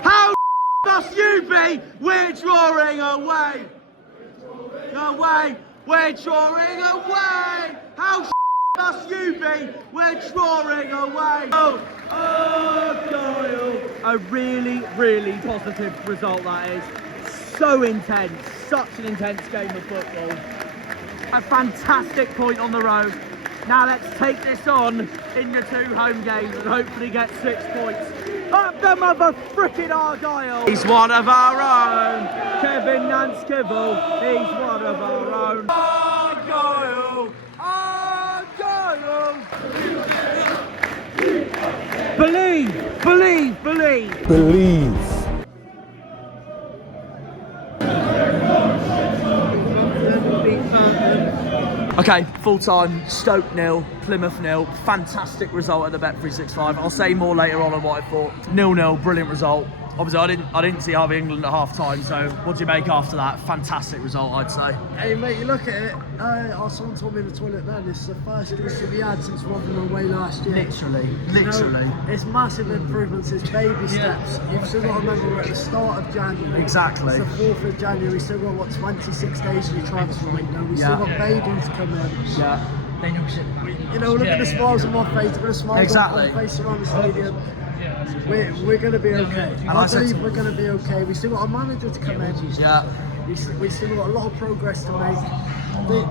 How must you be? We're drawing away. Away. We're drawing away. How must you be? We're drawing away. Oh, Argyle. A really, really positive result that is. So intense. Such an intense game of football. A fantastic point on the road. Now let's take this on in the 2 home games and hopefully get 6 points. Up the mother frickin' Argyle! He's one of our own. Kevin Nance Kibble, he's one of our own. Argyle! Argyle! Believe, believe, believe. Believe. Okay, full time, Stoke 0, Plymouth 0. Fantastic result at the Bet365. I'll say more later on what I thought. 0-0, brilliant result. Obviously, I didn't see Harvey England at half time, so what do you make after that? Fantastic result, I'd say. Hey mate, you look at it, someone told me in the toilet then, this is the first DC we had since Rotherham away last year. Literally. You know, it's massive improvements, it's baby steps. You've still got to remember we're at the start of January. Exactly. It's the 4th of January, we still got, what, 26 days of your transfer window. We still got babies to come in. Yeah. You know, look at the smiles on my face, look at the smiles Exactly. on my face around the stadium. We're going to be okay. I believe we're going to be okay. We still got a manager to come in. Yeah. We still got a lot of progress to make.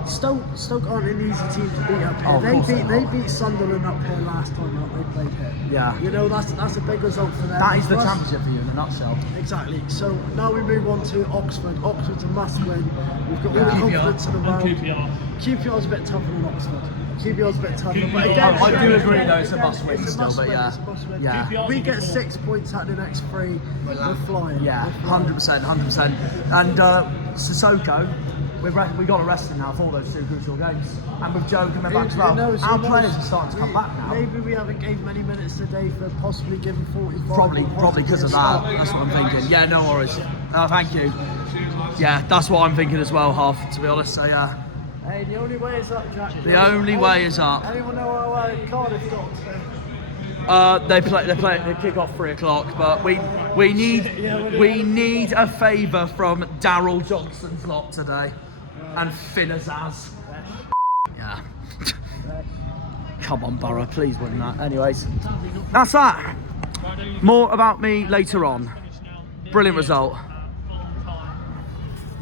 Stoke aren't an easy team to beat up here. Oh, they beat Sunderland up here last time out they played here. Yeah. You know, that's a big result for them. That is the For us- championship for you in a nutshell. Exactly. So now we move on to Oxford. Oxford's a must win. We've got all the confidence in the world. QPR's a bit tougher than Oxford. QPR's a bit tougher, but again, I do agree though, it's a must win still, but yeah. It's a must win. Yeah. We get 6 points out of the next 3. We're flying. Yeah, We're flying. 100%. And Sissoko, we got arrested now for all those 2 crucial games. And with Joe coming back as well, our players are starting to come back now. Maybe we haven't gave many minutes today for possibly giving 45. Probably because of that. That's what I'm thinking. Yeah, no worries. Thank you. Yeah, that's what I'm thinking as well, Half, to be honest. So yeah. Hey, the only way is up, Jack. The only way is up. Anyone know how Cardiff got to? They kick off 3 o'clock, but we need a favour from Daryl Johnson's lot today, and Finazaz. Yeah. Come on, Borough, please win that. Anyways, that's that. More about me later on. Brilliant result.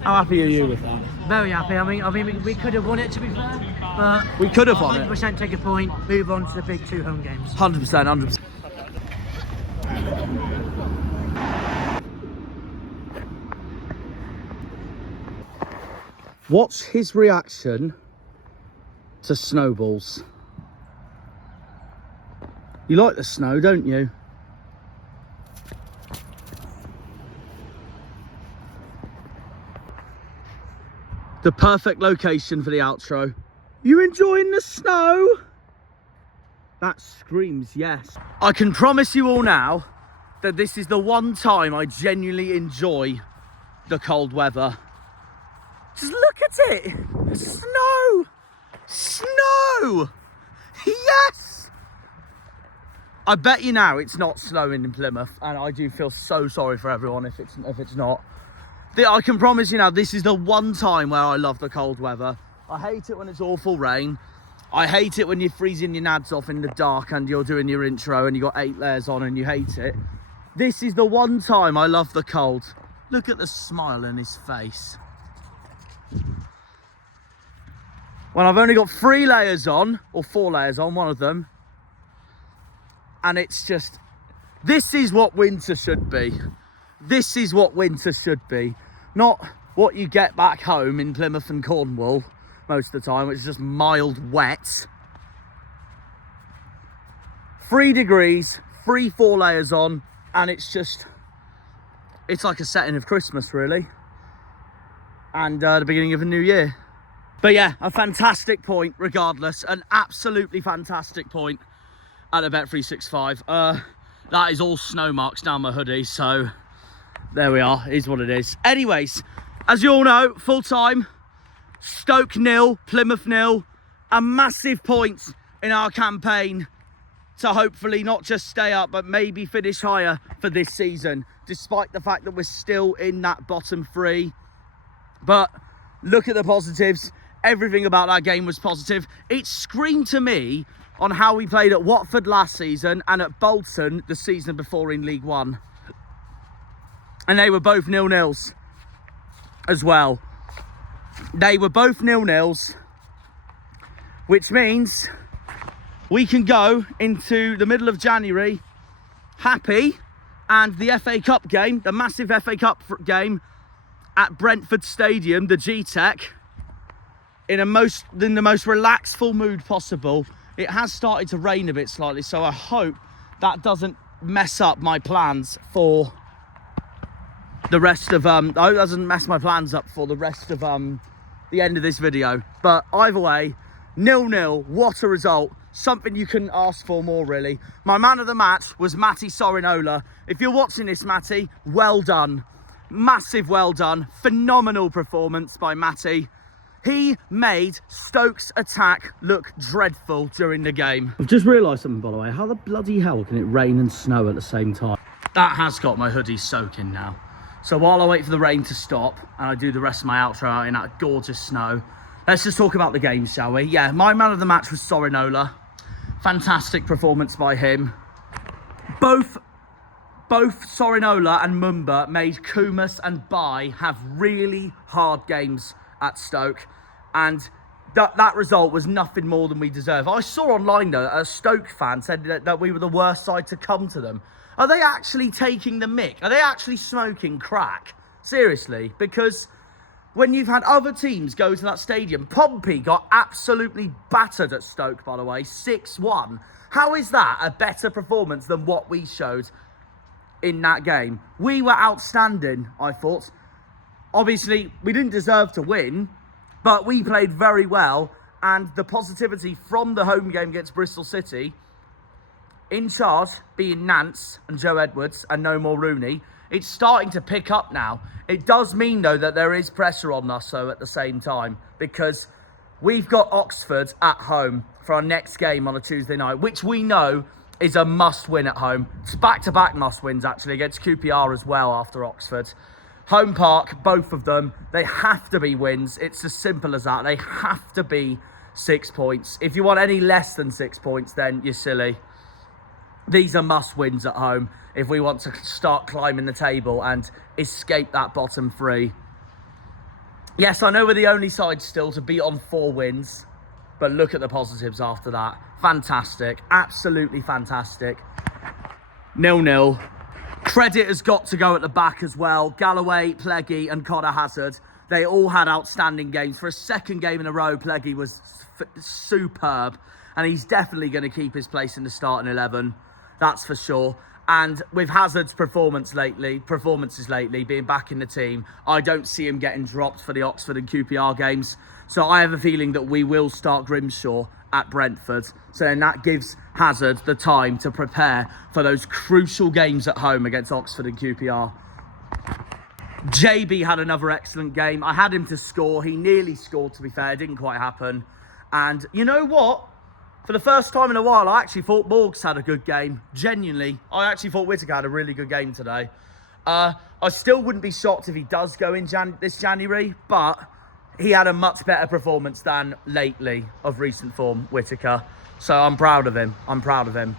How happy are you with that? Very happy. I mean, we could have won it, to be fair, but We could have won it. 100% take a point, move on to the big 2 home games. 100%. What's his reaction to snowballs? You like the snow, don't you? The perfect location for the outro. You enjoying the snow? That screams yes. I can promise you all now that this is the one time I genuinely enjoy the cold weather. Just look at it. Snow. Snow. Yes. I bet you now it's not snowing in Plymouth, and I do feel so sorry for everyone if it's not. I can promise you now, this is the one time where I love the cold weather. I hate it when it's awful rain. I hate it when you're freezing your nads off in the dark and you're doing your intro and you got 8 layers on and you hate it. This is the one time I love the cold. Look at the smile on his face. When I've only got 3 layers on, or 4 layers on, one of them. And it's just, this is what winter should be. This is what winter should be. Not what you get back home in Plymouth and Cornwall most of the time, which is just mild wet. 3 degrees, 4 layers on, and it's like a setting of Christmas, really. And the beginning of a new year. But yeah, a fantastic point regardless. An absolutely fantastic point at the Bet365. That is all snow marks down my hoodie, so there we are, is what it is. Anyways, as you all know, full time, Stoke 0, Plymouth 0, a massive point in our campaign to hopefully not just stay up, but maybe finish higher for this season, despite the fact that we're still in that bottom three. But look at the positives. Everything about that game was positive. It screamed to me on how we played at Watford last season and at Bolton the season before in League One. And they were both 0-0s as well. They were both 0-0s, which means we can go into the middle of January happy, and the FA Cup game, the massive FA Cup game at Brentford Stadium, the G-Tech, in the most relaxed full mood possible. It has started to rain a bit slightly, so I hope that doesn't mess up my plans for the rest of I hope that doesn't mess my plans up for the rest of the end of this video. But either way, 0-0, what a result. Something you couldn't ask for more, really. My man of the match was Matty Sorinola. If you're watching this, Matty, well done. Massive well done. Phenomenal performance by Matty. He made Stoke's attack look dreadful during the game. I've just realised something, by the way. How the bloody hell can it rain and snow at the same time? That has got my hoodie soaking now. So while I wait for the rain to stop and I do the rest of my outro out in that gorgeous snow, let's just talk about the game, shall we? Yeah, my man of the match was Sorinola. Fantastic performance by him. Both Sorinola and Mumba made Kumas and Bai have really hard games at Stoke, and that result was nothing more than we deserve. I saw online though a Stoke fan said that we were the worst side to come to them. Are they actually taking the mick? Are they actually smoking crack? Seriously, because when you've had other teams go to that stadium, Pompey got absolutely battered at Stoke, by the way, 6-1. How is that a better performance than what we showed in that game? We were outstanding, I thought. Obviously, we didn't deserve to win, but we played very well, and the positivity from the home game against Bristol City, in charge being Nance and Joe Edwards and no more Rooney, it's starting to pick up now. It does mean, though, that there is pressure on us, though, at the same time, because we've got Oxford at home for our next game on a Tuesday night, which we know is a must-win at home. It's back-to-back must-wins, actually, against QPR as well after Oxford. Home Park, both of them, they have to be wins. It's as simple as that. They have to be 6 points. If you want any less than 6 points, then you're silly. These are must-wins at home if we want to start climbing the table and escape that bottom three. Yes, I know we're the only side still to be on 4 wins, but look at the positives after that. Fantastic. Absolutely fantastic. 0-0. Credit has got to go at the back as well. Galloway, Pleggy and Connor Hazard, they all had outstanding games. For a second game in a row, Pleggy was superb, and he's definitely going to keep his place in the starting 11. That's for sure. And with Hazard's performances lately, being back in the team, I don't see him getting dropped for the Oxford and QPR games. So I have a feeling that we will start Grimshaw at Brentford. So then that gives Hazard the time to prepare for those crucial games at home against Oxford and QPR. JB had another excellent game. I had him to score. He nearly scored, to be fair. It didn't quite happen. And you know what? For the first time in a while, I actually thought Morgs had a good game. Genuinely. I actually thought Whittaker had a really good game today. I still wouldn't be shocked if he does go in this January, but he had a much better performance than lately of recent form, Whittaker. So I'm proud of him. I'm proud of him.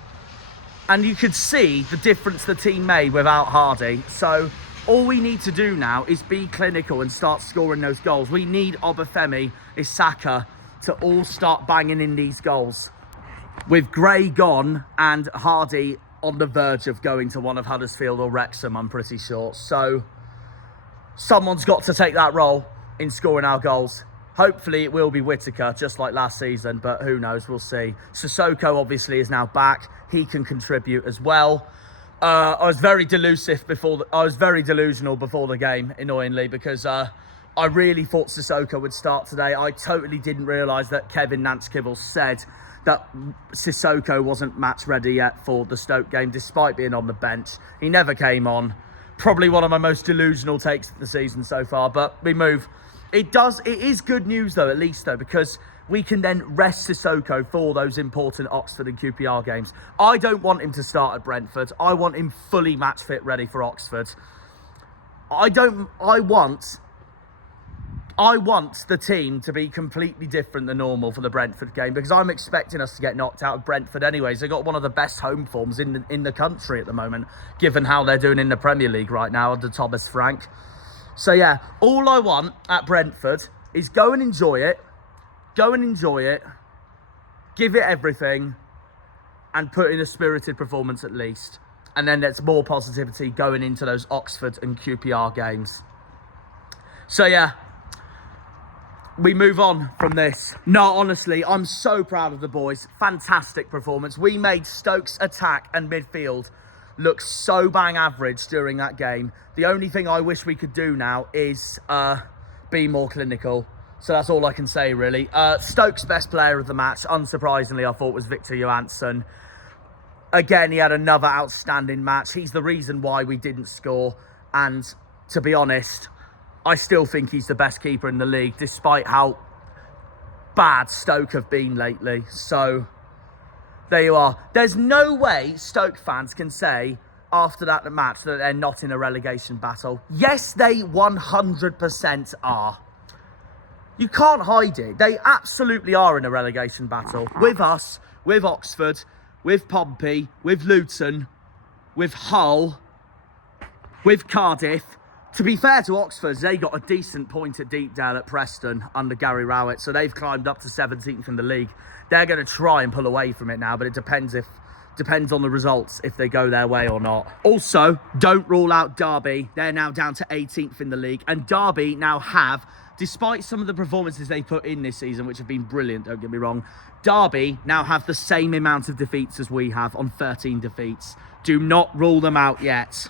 And you could see the difference the team made without Hardy. So all we need to do now is be clinical and start scoring those goals. We need Obafemi, Isaka to all start banging in these goals. With Gray gone and Hardy on the verge of going to one of Huddersfield or Wrexham, I'm pretty sure. So someone's got to take that role in scoring our goals. Hopefully it will be Whittaker, just like last season, but who knows, we'll see. Sissoko obviously is now back. He can contribute as well. I was very delusional before the game, annoyingly, because I really thought Sissoko would start today. I totally didn't realise that Kevin Nance-Kibble said that Sissoko wasn't match ready yet for the Stoke game, despite being on the bench. He never came on. Probably one of my most delusional takes of the season so far, but we move. It is good news though, at least though, because we can then rest Sissoko for those important Oxford and QPR games. I don't want him to start at Brentford. I want him fully match fit ready for Oxford. I want the team to be completely different than normal for the Brentford game, because I'm expecting us to get knocked out of Brentford anyways. They've got one of the best home forms in the country at the moment, given how they're doing in the Premier League right now under Thomas Frank. So yeah, all I want at Brentford is go and enjoy it, give it everything, and put in a spirited performance at least. And then there's more positivity going into those Oxford and QPR games. So yeah, we move on from this. No, honestly, I'm so proud of the boys. Fantastic performance. We made Stoke's attack and midfield look so bang average during that game. The only thing I wish we could do now is be more clinical. So that's all I can say, really. Stoke's best player of the match, unsurprisingly, I thought was Victor Johansson. Again, he had another outstanding match. He's the reason why we didn't score. And to be honest, I still think he's the best keeper in the league, despite how bad Stoke have been lately. So there you are. There's no way Stoke fans can say after that match that they're not in a relegation battle. Yes, they 100% are. You can't hide it. They absolutely are in a relegation battle. With us, with Oxford, with Pompey, with Luton, with Hull, with Cardiff. To be fair to Oxford, they got a decent point at Deepdale at Preston under Gary Rowett, so they've climbed up to 17th in the league. They're going to try and pull away from it now, but it depends on the results if they go their way or not. Also, don't rule out Derby. They're now down to 18th in the league, and Derby now have, despite some of the performances they put in this season, which have been brilliant, don't get me wrong, Derby now have the same amount of defeats as we have on 13 defeats. Do not rule them out yet.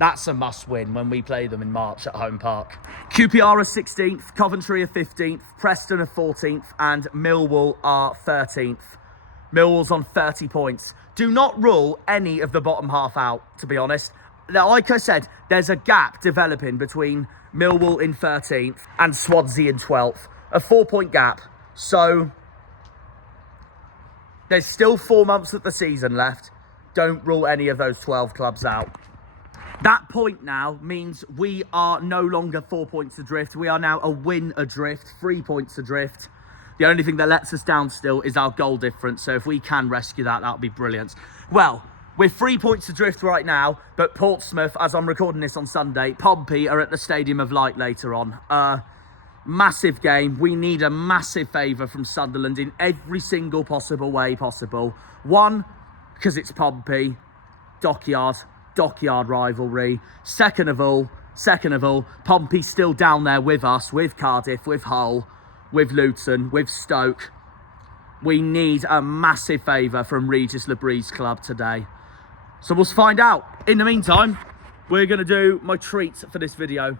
That's a must-win when we play them in March at Home Park. QPR are 16th, Coventry are 15th, Preston are 14th, and Millwall are 13th. Millwall's on 30 points. Do not rule any of the bottom half out, to be honest. Like I said, there's a gap developing between Millwall in 13th and Swansea in 12th. A 4-point gap. So there's still 4 months of the season left. Don't rule any of those 12 clubs out. That point now means we are no longer 4 points adrift. We are now a win adrift, 3 points adrift. The only thing that lets us down still is our goal difference. So if we can rescue that, that would be brilliant. Well, we're 3 points adrift right now, but Portsmouth, as I'm recording this on Sunday, Pompey are at the Stadium of Light later on. Massive game. We need a massive favour from Sunderland in every single possible way possible. One, because it's Pompey, Dockyard rivalry. Second of all, Pompey's still down there with us, with Cardiff, with Hull, with Luton, with Stoke. We need a massive favour from Regis Lebris' club today. So we'll find out. In the meantime, we're going to do my treat for this video.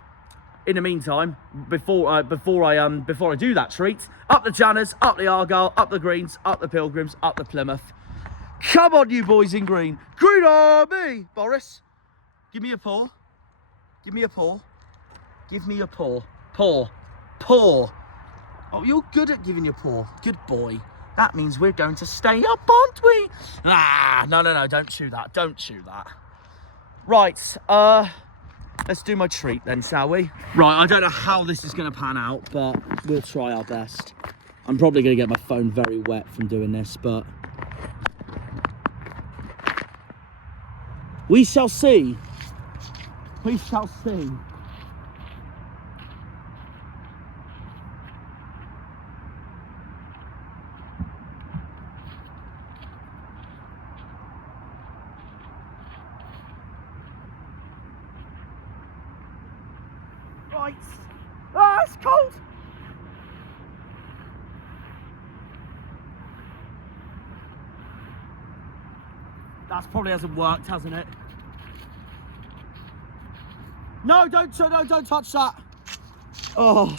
In the meantime, before I do that treat, up the Janners, up the Argyle, up the Greens, up the Pilgrims, up the Plymouth. Come on, you boys in green. Green Army! Boris, give me a paw. Give me a paw. Give me a paw. Paw. Paw. Oh, you're good at giving your paw. Good boy. That means we're going to stay up, aren't we? Ah, no, don't chew that. Don't chew that. Right, let's do my treat then, shall we? Right, I don't know how this is going to pan out, but we'll try our best. I'm probably going to get my phone very wet from doing this, but we shall see. We shall see. Right. Ah, it's cold. That probably hasn't worked, hasn't it? No, don't touch that. Oh.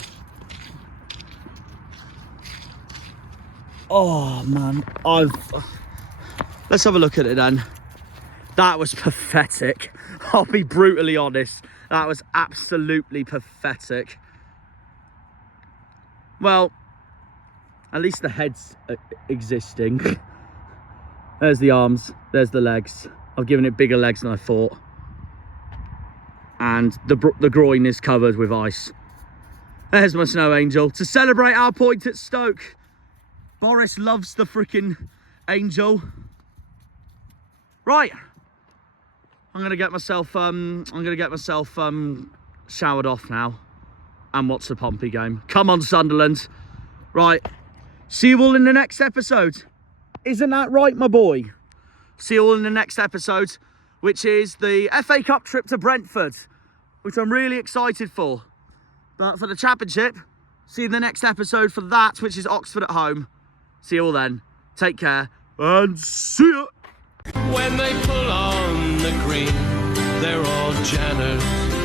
Oh man, let's have a look at it then. That was pathetic. I'll be brutally honest. That was absolutely pathetic. Well, at least the head's existing. There's the arms, there's the legs. I've given it bigger legs than I thought. And the groin is covered with ice. There's my snow angel. To celebrate our point at Stoke. Boris loves the freaking angel. Right. I'm gonna get myself showered off now and watch the Pompey game. Come on, Sunderland. Right. See you all in the next episode. Isn't that right, my boy? See you all in the next episode, which is the FA Cup trip to Brentford, which I'm really excited for. But for the championship, see you in the next episode for that, which is Oxford at home. See you all then. Take care and see ya. When they pull on the green, they're all Janners.